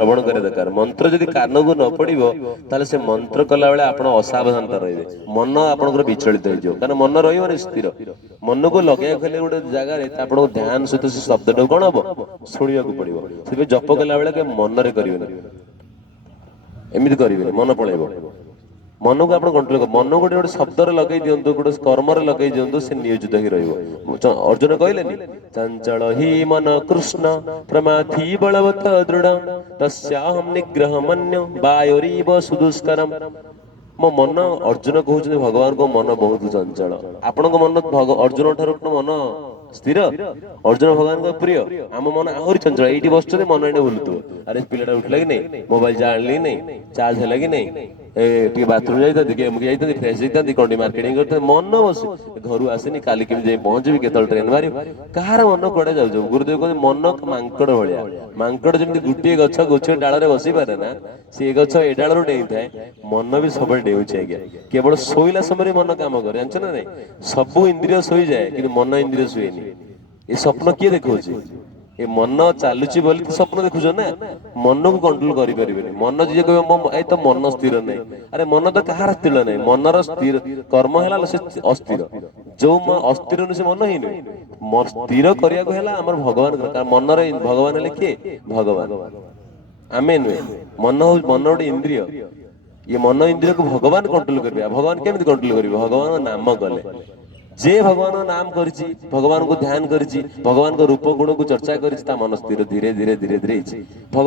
श्रवण करे दरकार मंत्र जदि कान को न पड़ो ताले से मंत्र कला बेले आपण असावधानता रहिबे मन आपनकर विचलित हो जाओ कारण मन रहिबो स्थिर मन को लगे खेले गोटे जगह आपण ध्यान सहित से शब्द कौन हम शुणा पड़ो से जप कला बेले के मन रे करेंगे एमती करेंगे मन पलैब मन को आप कंट्रोल मन गोटे गोटे शब्द लगे दिंतु गोटे कर्म लगे दिंतु से नियोजित ही अर्जुन कहले चंचल ही मन कृष्ण प्रमाथि बलवत दृढ़ तस्याहं निग्रह मन्य वायोरीव सुदुष्करम मो मन अर्जुन कहते भगवान को मन बहुत चंचल आपण मन अर्जुन ठार मन स्थिर अर्जुन भगवान को प्रिय आम मन आहरी चंचल ये बस मन एने बुलुत अरे पिलाटा उठला कि नहीं मोबाइल जानी नहीं चार्ज है कि नहीं बाथरूम जाती गेम जाती फ्रेश जाती कौन मार्केटिंग करते मन बस घर आसनी काली केमी पहुंची के ट्रेन मार कहार मन कड़े जाऊ गुरुदेव कहते मन मांकड़ भाया मांकड़ जमी गोटे गछ गोछ डाल बसी पारे ना सी गछ ए डालू डेई थाए मन भी सब डेउचे आज्ञा केवल शोला समय मन काम करे जानछ ना नहीं सब इंद्रिय शोई जाए कि मन इंद्रिय शुएनि ये स्वप्न किए देखा ये मन चलुची बोली तो स्वप्न देखुच ना मन को कंट्रोल करें मन जी कह तो मन स्थिर नहीं अरे मन तो कहार स्थिर नहीं मनर स्थिर कर्म है से अस्थिर जो अस्थिर से मन ही नहीं स्थिर करने भगवान मनर भगवान है किए भगवान आम नुहे मन मन गोटे इंद्रिय ये मन इंद्रिय को भगवान कंट्रोल करेंगे भगवान केमी कंट्रोल करेंगे भगवान नाम गले जे भगवान नाम करिछि भगवान को ध्यान करिछि भगवान को रूप गुण को चर्चा करिछि ता मन स्थिर धीरे धीरे धीरे धीरे